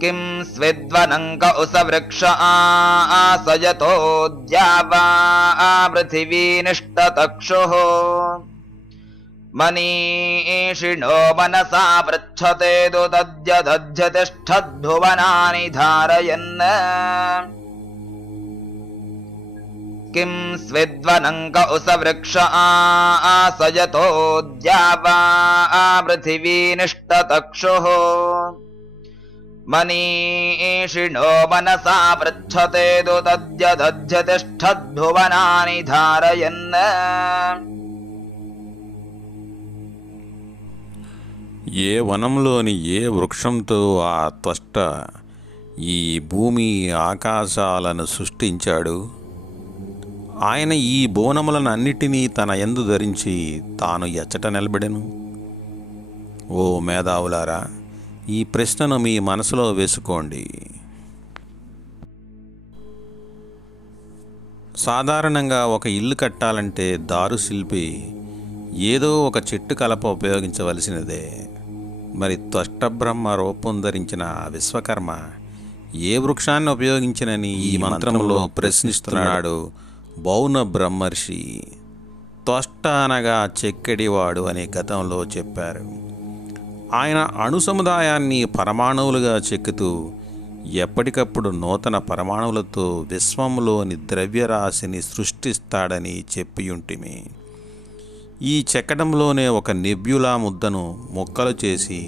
किं स्विद्वनङ्क उस वृक्ष आसयतो द्यावा पृथिवी निष्टतक्षुः मनीषिणो मनसा पृच्छते तु तद्यदध्यतिष्ठद्भुवनानि धारयन् किं स्विद्वनङ्क उस वृक्ष आसयतो द्यावा पृथिवी निष्टतक्षुः मनीषिणो मनसा पृच्छते तु तद्यदध्यतिष्ठद्भुवनानि धारयन्। ఏ వనంలోని ఏ వృక్షంతో ఆ త్వష్ట ఈ భూమి ఆకాశాలను సృష్టించాడు? ఆయన ఈ భువనములను అన్నిటినీ తన యందు ధరించి తాను ఎచ్చట నిలబడెను? ఓ మేధావులారా, ఈ ప్రశ్నను మీ మనసులో వేసుకోండి. సాధారణంగా ఒక ఇల్లు కట్టాలంటే దారు శిల్పి ఏదో ఒక చెట్టు కలప ఉపయోగించవలసినదే. మరి త్వష్టబ్రహ్మ రూపం ధరించిన విశ్వకర్మ ఏ వృక్షాన్ని ఉపయోగించినని ఈ మంత్రంలో ప్రశ్నిస్తున్నాడు బౌన బ్రహ్మర్షి. త్వష్ట అనగా చెక్కడివాడు అని గతంలో చెప్పారు. ఆయన అణు సముదాయాన్ని పరమాణువులుగా చెక్కుతూ ఎప్పటికప్పుడు నూతన పరమాణువులతో విశ్వంలోని ద్రవ్యరాశిని సృష్టిస్తాడని చెప్పియుంటిమి. ఈ చెక్కడంలోనే ఒక నెబ్యులా ముద్దను ముక్కలు చేసి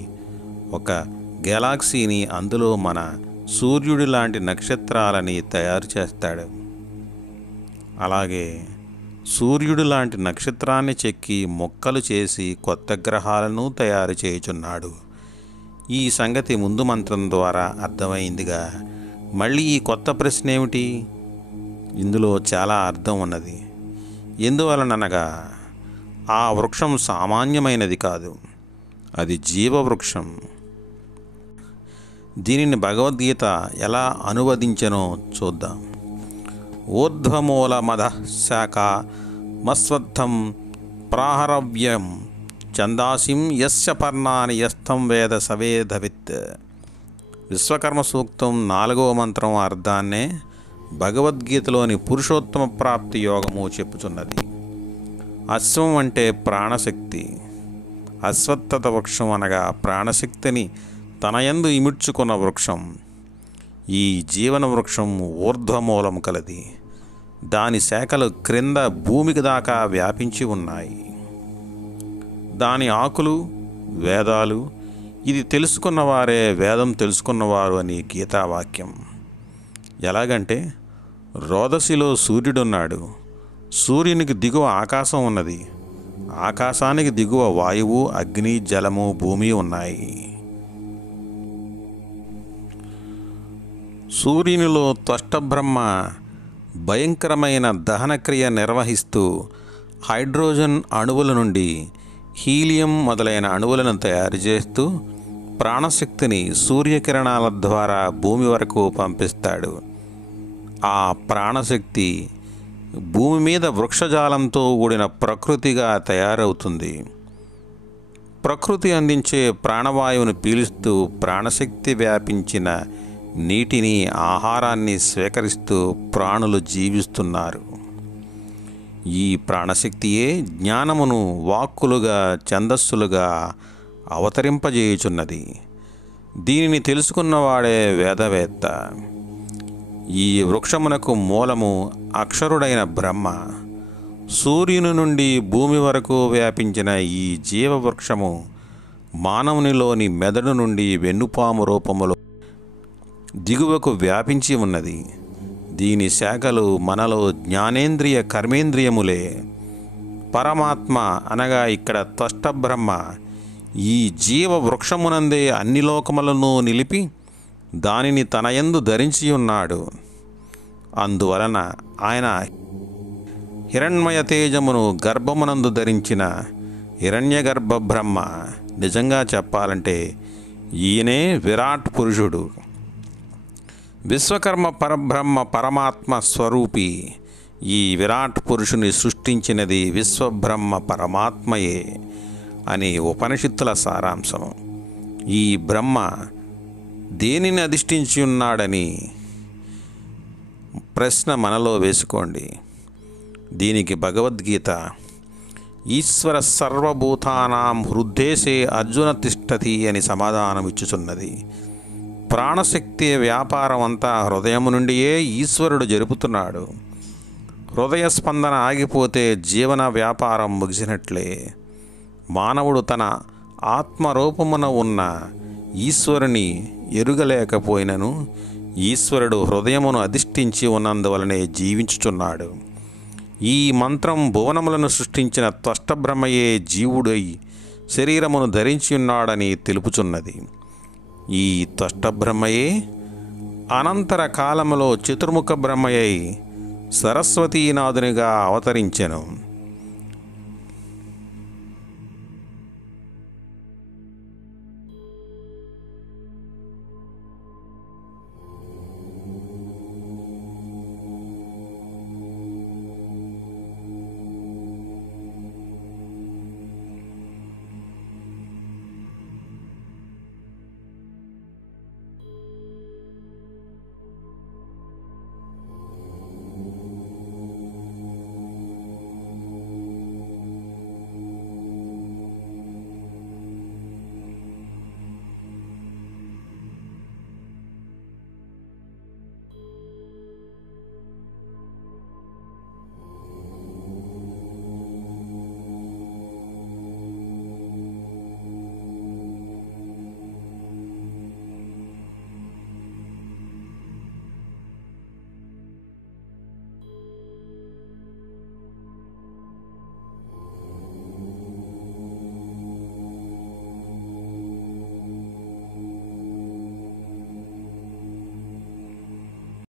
ఒక గెలాక్సీని, అందులో మన సూర్యుడి లాంటి నక్షత్రాలని తయారు చేస్తాడు. అలాగే సూర్యుడు లాంటి నక్షత్రాన్ని చెక్కి మొక్కలు చేసి కొత్త గ్రహాలను తయారు చేయుచున్నాడు. ఈ సంగతి ముందు మంత్రం ద్వారా అర్థమైందిగా. మళ్ళీ ఈ కొత్త ప్రశ్న ఏమిటి? ఇందులో చాలా అర్థం ఉన్నది. ఎందువలననగా ఆ వృక్షం సామాన్యమైనది కాదు, అది జీవవృక్షం. దీనిని భగవద్గీత ఎలా అనువదించెనో చూద్దాం. ఊర్ధ్వమూలమధ శాఖ మస్వద్ధం ప్రాహరవ్యం ఛందాసిం యస్య పర్ణాని యస్థం వేద సవేదవిత్. విశ్వకర్మ సూక్తం 4వ మంత్రం అర్థాన్నే భగవద్గీతలోని పురుషోత్తమ ప్రాప్తి యోగము చెప్పుచున్నది. అశ్వం అంటే ప్రాణశక్తి. అశ్వత్థత వృక్షం అనగా ప్రాణశక్తిని తనయందు ఇమిడ్చుకున్న వృక్షం. ఈ జీవన వృక్షం ఊర్ధ్వమూలం కలది. దాని శాఖలు క్రింద భూమికి దాకా వ్యాపించి ఉన్నాయి. దాని ఆకులు వేదాలు. ఇది తెలుసుకున్నవారే వేదం తెలుసుకున్నవారు అని గీతావాక్యం. ఎలాగంటే, రోదసిలో సూర్యుడున్నాడు, సూర్యునికి దిగువ ఆకాశం ఉన్నది, ఆకాశానికి దిగువ వాయువు, అగ్ని, జలము, భూమి ఉన్నాయి. సూర్యునిలో త్వష్టబ్రహ్మ భయంకరమైన దహనక్రియ నిర్వహిస్తూ హైడ్రోజన్ అణువుల నుండి హీలియం మొదలైన అణువులను తయారు చేస్తూ ప్రాణశక్తిని సూర్యకిరణాల ద్వారా భూమి వరకు పంపిస్తాడు. ఆ ప్రాణశక్తి భూమి మీద వృక్షజాలంతో కూడిన ప్రకృతిగా తయారవుతుంది. ప్రకృతి అందించే ప్రాణవాయువును పీలుస్తూ ప్రాణశక్తి వ్యాపించిన నీటిని, ఆహారాన్ని స్వీకరిస్తూ ప్రాణులు జీవిస్తున్నారు. ఈ ప్రాణశక్తియే జ్ఞానమును వాక్కులుగా, ఛందస్సులుగా అవతరింపజేయుచున్నది. దీనిని తెలుసుకున్నవాడే వేదవేత్త. ఈ వృక్షమునకు మూలము అక్షరుడైన బ్రహ్మ. సూర్యుని నుండి భూమి వరకు వ్యాపించిన ఈ జీవవృక్షము మానవునిలోని మెదడు నుండి వెన్నుపాము రూపములో దిగువకు వ్యాపించి ఉన్నది. దీని శాఖలు మనలో జ్ఞానేంద్రియ కర్మేంద్రియములే. పరమాత్మ అనగా ఇక్కడ త్వష్టబ్రహ్మ ఈ జీవ వృక్షమునందే అన్ని లోకములను నిలిపి దానిని తనయందు ధరించి ఉన్నాడు. అందువలన ఆయన హిరణ్మయ తేజమును గర్భమునందు ధరించిన హిరణ్యగర్భ బ్రహ్మ. నిజంగా చెప్పాలంటే ఈయనే విరాట్ పురుషుడు. విశ్వకర్మ పరబ్రహ్మ పరమాత్మ స్వరూపి. ఈ విరాట్ పురుషుని సృష్టించినది విశ్వబ్రహ్మ పరమాత్మయే అని ఉపనిషత్తుల సారాంశం. ఈ బ్రహ్మ దేనిని అధిష్ఠించి ఉన్నాడని ప్రశ్న మనలో వేసుకోండి. దీనికి భగవద్గీత ఈశ్వర సర్వభూతానాం హృద్దేశే అర్జున తిష్టతి అని సమాధానం ఇచ్చుచున్నది. ప్రాణశక్తి వ్యాపారం అంతా హృదయం నుండియే ఈశ్వరుడు జరుపుతున్నాడు. హృదయ స్పందన ఆగిపోతే జీవన వ్యాపారం ముగిసినట్లే. మానవుడు తన ఆత్మరూపమున ఉన్న ఈశ్వరుని ఎరుగలేకపోయినను ఈశ్వరుడు హృదయమును అధిష్ఠించి ఉన్నందువలనే జీవించుచున్నాడు. ఈ మంత్రం భువనములను సృష్టించిన త్వష్టబ్రహ్మయే జీవుడై శరీరమును ధరించి ఉన్నాడని తెలుపుచున్నది. ఈ త్వష్టబ్రహ్మయే అనంతర కాలములో చతుర్ముఖ బ్రహ్మయై సరస్వతీనాథునిగా అవతరించెను.